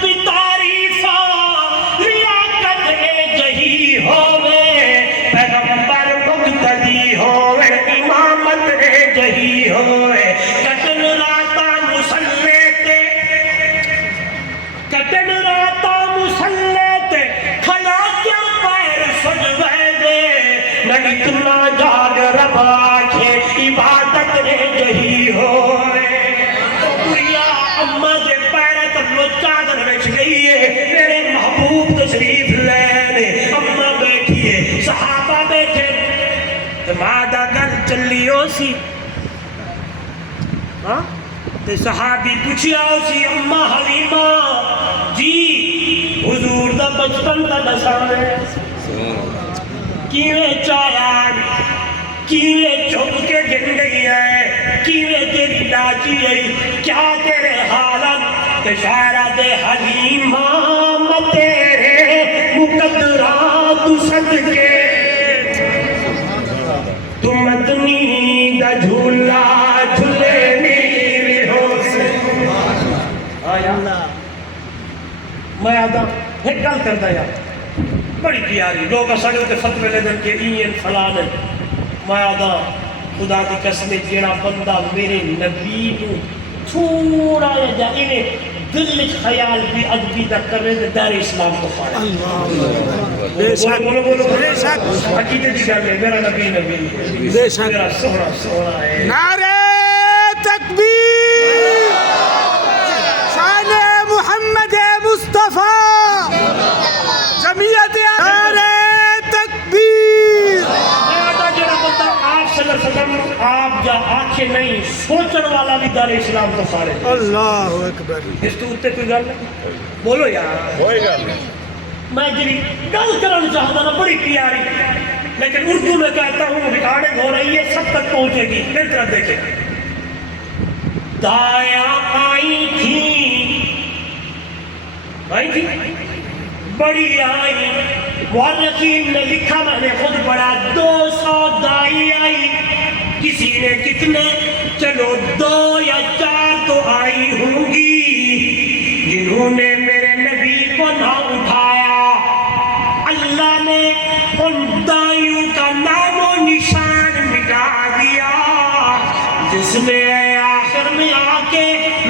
بھی تعریفہ لیاقت جہی ہوئے پیغمبر مقتدی ہوئے امامت جہی ہوئے کٹن راتا مسلے تے کھلا کیا پیر سجوے دے نہیں تنا جاگ ربا کے عبادت جہی ہوئے اماں دے پیرے تک چادر بچ گئی ہے میرے محبوب تشریف لینے اماں بیٹھیے صحابہ بیٹھے مادہ گل چلی ہو سی تے صحابی پوچھیا ہو سی اماں حلیمہ جی حضور دا بچپن دا دسانے کیویں چایا کیویں چھپ کے گن گئی ہے کیویں تیری لاچی ہے کیا تیرے حالت شاعرہ دے حلیمہ میں تیرے مقدرات صدقے تو مدنی دا جھولا جھولے میری ہو سے آیا میں آدھا ایک گل کرتا یا بڑی پیاری لوگ سڑے ہوتے فتوے لے دن کے این فلانے میں آدھا خدا کی قسم جیڑا بندہ میرے نبی کو چھوڑا یا انہیں دل خیال بھی ادبی تک کر رہے تھے دار اسلام کو پاڑے بولو بے شک حقیقت جی گل ہے میرا نبی بے شک میرا سونا ہے نعرہ تکبیر شان محمد مصطفیٰ جمعیت نعرہ تکبیر آپ جا آنکھیں نہیں سوچن والا بھی دار اسلام کو سارے اللہ اکبر اس تو اتے کوئی گل نہیں بولو یار کوئی گل نہیں میں جنہی گل کرنا چاہتا نا بڑی پیاری لیکن اردو میں کہتا ہوں ریکارڈنگ ہو رہی ہے سب تک پہنچے گی پھر طرح دیکھیں دایا آئی تھی بڑی آئی مورخین نے لکھا میں نے خود پڑھا 200 دائی آئی کسی نے کتنے چلو 2 یا 4 تو آئی ہوں گی جنہوں نے میرے نبی کو نہ اٹھایا اللہ نے ان دائیوں کا نام و نشان مٹا دیا جس نے آخر میں آ کے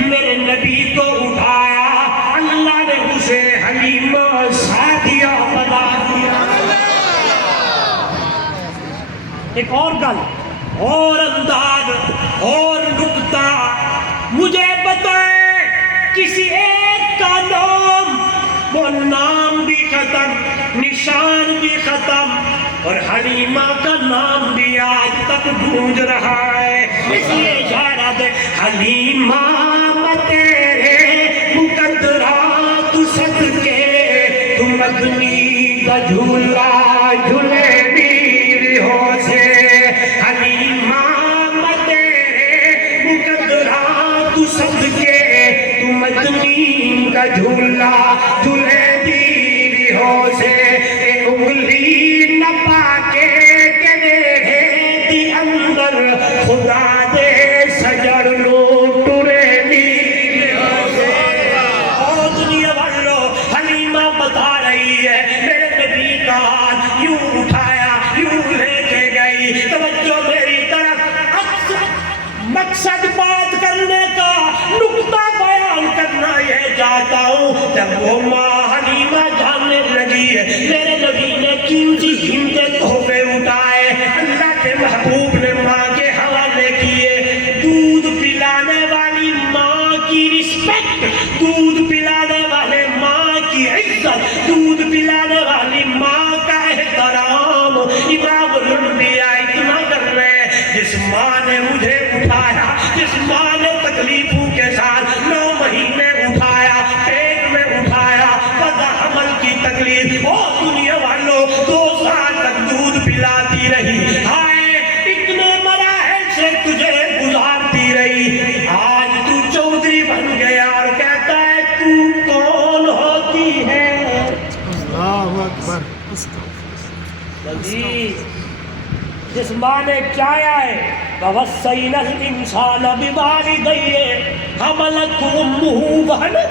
میرے نبی کو اٹھایا اللہ نے اسے حلیمہ سعدیہ بنا دیا ایک اور گل اور انداز اور نکتہ مجھے بتائے کسی ایک کا نام وہ نام بھی ختم نشان بھی ختم اور حلیمہ کا نام بھی آج تک گونج رہا ہے اس لیے اشارہ دے حلیمہ میں تیرے مقدرات صدقے تو مدنی کا جھولا جھولے میری ہو سے حلیمہ میں تیرے مقدرات صدقے تو مدنی کا جھولا جھولے میری ہو سے انگلی نہ پاکے کہ میرے دی اندر خدا دے سجڑ لو ٹرے میری ہو سے اور دنیا والو حلیمہ بتا رہی ہے میرے نبی کا ہاتھ یوں اٹھایا یوں لے کے گئی توجہ میری طرف مقصد بات کرنے کا نکتہ بیان کرنا یہ چاہتا ہوں جب وہ ماں حلیمہ جاننے لگی ہے میرے نبی نے قیمتی ہندے تحفے اٹھائے اللہ کے محبوب نے ماں کے حوالے کیے دودھ پلانے والی ماں کی رسپیکٹ دودھ پلانے والے ماں کی عزت دودھ پلانے والی ماں کا احترام امام الانبیاء اتنا کر رہے جس ماں نے مجھے اٹھایا جس ماں نے تکلیفوں کے ساتھ 9 مہینے اٹھایا پیٹ میں اٹھایا وضع حمل کی تکلیف او دنیا والوں 2 سال تک دودھ پلاتی رہی ہائے اتنے مراحل سے تجھے گزارتی رہی آج تو چودھری بن گیا اور کہتا ہے تو کون ہوتی ہے اللہ اکبر جس ماں نے چاہیا ہے وَوَصَّيْنَا الْإِنسَانَ بِوَالِدَيْهِ حَمَلَتْهُ أُمُّهُ وَهْنًا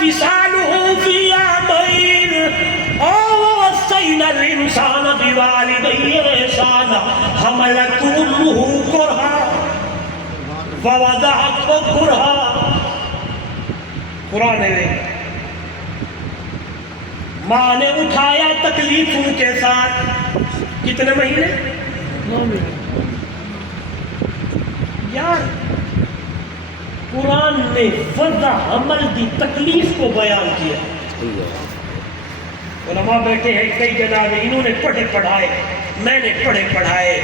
فصاله في عامين ووصينا الإنسان بوالديه إحسانا حملته أمه كرها ووضعته كرها. قرآن ہے ماں نے اٹھایا تکلیفوں کے ساتھ. کتنے مہینے؟ 9 مہینے. یار قرآن نے وضع حمل کی تکلیف کو بیان کیا. علماء بیٹھے ہیں کئی جناب، انہوں نے پڑھے پڑھائے، میں نے پڑھے پڑھائے.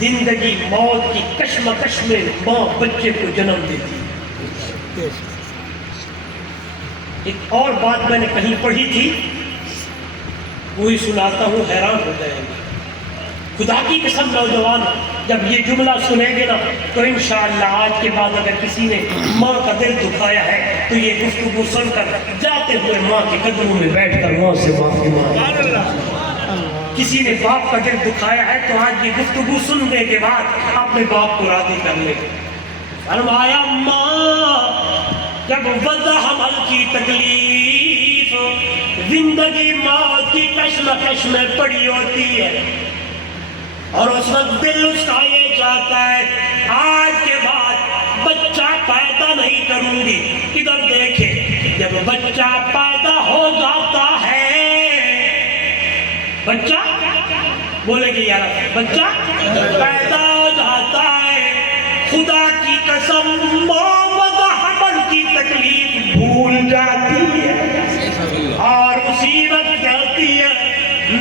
زندگی موت کی کشمکش میں ماں بچے کو جنم دیتی. ایک اور بات میں نے کہیں پڑھی تھی، وہی سناتا ہوں، حیران ہو جائیں گے. خدا کی قسم نوجوان جب یہ جملہ سنیں گے نا تو انشاءاللہ آج کے بعد اگر کسی نے ماں کا دل دکھایا ہے تو یہ گفتگو سن کر جاتے ہوئے ماں کے قدموں میں بیٹھ کر ماں سے معافی مانگے. کسی نے باپ کا دل دکھایا ہے تو آج یہ گفتگو سننے کے بعد اپنے باپ کو راضی کر لے. فرمایا ماں جب وضع حمل کی تکلیف زندگی موت کی کشمکش میں پڑی ہوتی ہے اور اس وقت دل اس کا یہ چاہتا ہے آج کے بعد بچہ پیدا نہیں کروں گی. ادھر دیکھیں جب بچہ پیدا ہو جاتا ہے، بچہ بولے گی یار، بچہ پیدا ہو جاتا ہے، خدا کی قسم ماں وضع حمل کی تکلیف بھول جاتی ہے اور اسی وقت کہتی ہے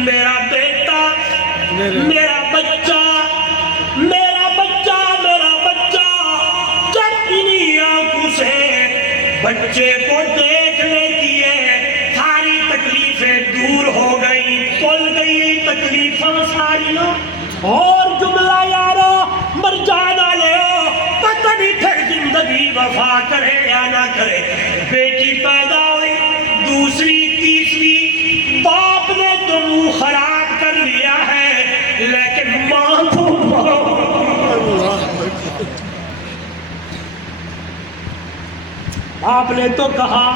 میرا بیٹا، میرا بچہ، میرا بچہ، میرا بچہ. جب انہی آنکھوں سے بچے کو دیکھ لیتی ہے ساری تکلیفیں دور ہو گئی، کھل گئی تکلیفیں ساری. اور جملہ یارو مر جانا لے پتہ نہیں پھر زندگی وفا کرے یا نہ کرے. بیٹی پیدا ہوئی، دوسری تیسری، باپ نے تو منہ خراب کر لیا ہے لیکن ماں تو آپ نے تو کہا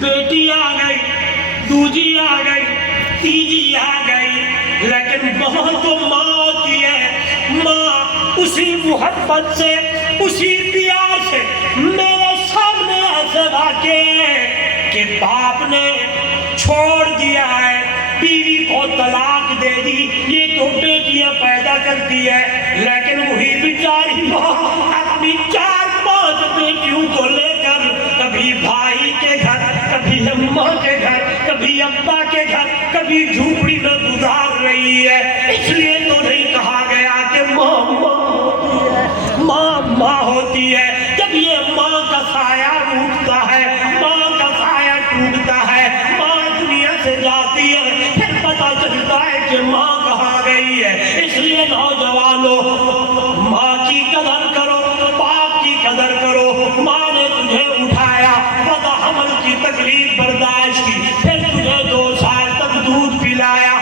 بیٹی آ گئی، دوجی آ گئی، تیجی آ گئی، لیکن ماں تو ماں ہوتی ہے. ماں اسی محبت سے، اسی پیار سے. میرے سامنے ایسے واقعے ہیں کہ باپ نے چھوڑ دیا ہے، بیوی کو طلاق دے دی، یہ تو بیٹیاں پیدا کرتی ہے، لیکن وہی بیچاری ماں اپنی 4-5 بیٹیوں کو لے کر کبھی بھائی کے گھر، کبھی اماں کے گھر، کبھی ابا کے گھر، کبھی جھوپڑی میں گزار رہی ہے. اس لیے تو نہیں کہا گیا کہ ماں ماں ہوتی ہے، ماں ماں ہوتی ہے. جب یہ ماں کا سایہ روٹتا ہے، ماں کا سایہ ٹوٹتا ہے، ماں دنیا سے جاتی ہے، پھر پتہ چلتا ہے کہ ماں کہاں گئی ہے. اس لیے نوجوانوں ماں کی قدر کرو، باپ کی قدر کرو. ماں نے تجھے اٹھایا، وضع حمل کی تکلیف برداشت کی، پھر تجھے 2 سال تک دودھ پلایا،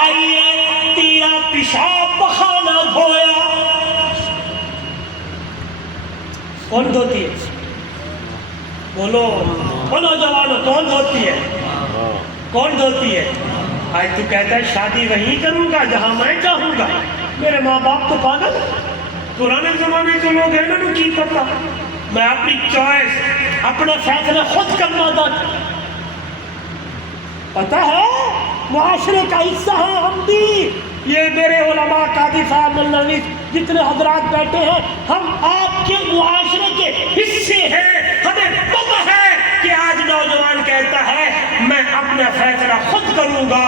آئیے تیرا پیشاب بخانہ دھویا. کون دھوتی ہے؟ بولو نوجوانوں، کون دھوتی ہے؟ کون دھوتی ہے؟ آج تو کہتا ہے شادی وہیں کروں گا جہاں میں چاہوں گا. میرے ماں باپ تو پاگل، پرانے زمانے کے لوگ ہیں انہوں کی پتا. میں اپنی چوائس، اپنا فیصلہ خود کرنا تھا. پتہ ہے معاشرے کا حصہ ہے ہم بھی. یہ میرے علماء قاضی صاحب مولوی جتنے حضرات بیٹھے ہیں، ہم آپ کے معاشرے کے حصے ہیں. ہمیں پتہ ہے کہ آج نوجوان کہتا ہے میں اپنا فیصلہ خود کروں گا.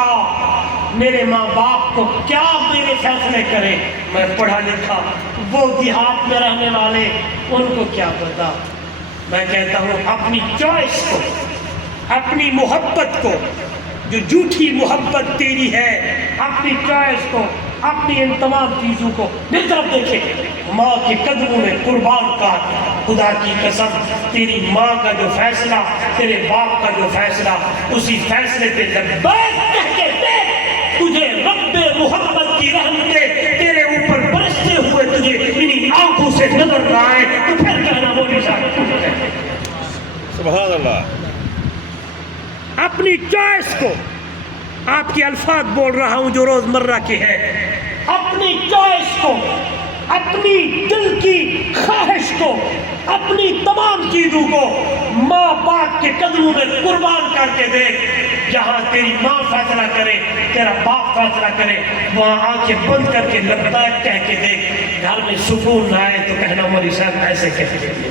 میرے ماں باپ کو کیا میرے فیصلے کرے، میں پڑھا لکھا، وہ دیہات میں رہنے والے ان کو کیا پتا. میں کہتا ہوں اپنی چوائس کو، اپنی محبت کو، جو جھوٹی محبت تیری ہے، اپنی چوائس کو، اپنی ان تمام چیزوں کو میری طرف دیکھے. ماں کے قدموں میں قربان کا. خدا کی قسم تیری ماں کا جو فیصلہ، تیرے باپ کا جو فیصلہ، اسی فیصلے پہ لبیک کہہ کے دیکھ، تجھے رب محبت کی رحمتیں تیرے اوپر برستے ہوئے تجھے انہی آنکھوں سے نظر نہ آئے تو پھر کہنا مولوی صاحب. سبحان اپنی چوائس کو، آپ کے الفاظ بول رہا ہوں جو روزمرہ کے ہیں، اپنی چوائس کو، اپنی دل کی خواہش کو، اپنی تمام چیزوں کو ماں باپ کے قدموں میں قربان کر کے دیکھ۔ جہاں تیری ماں فیصلہ کرے، تیرا باپ فیصلہ کرے، وہاں آنکھیں بند کر کے لبیک کہہ کے دیکھ۔ گھر میں سکون نہ آئے تو کہنا مولوی صاحب ایسے کہتے ہیں۔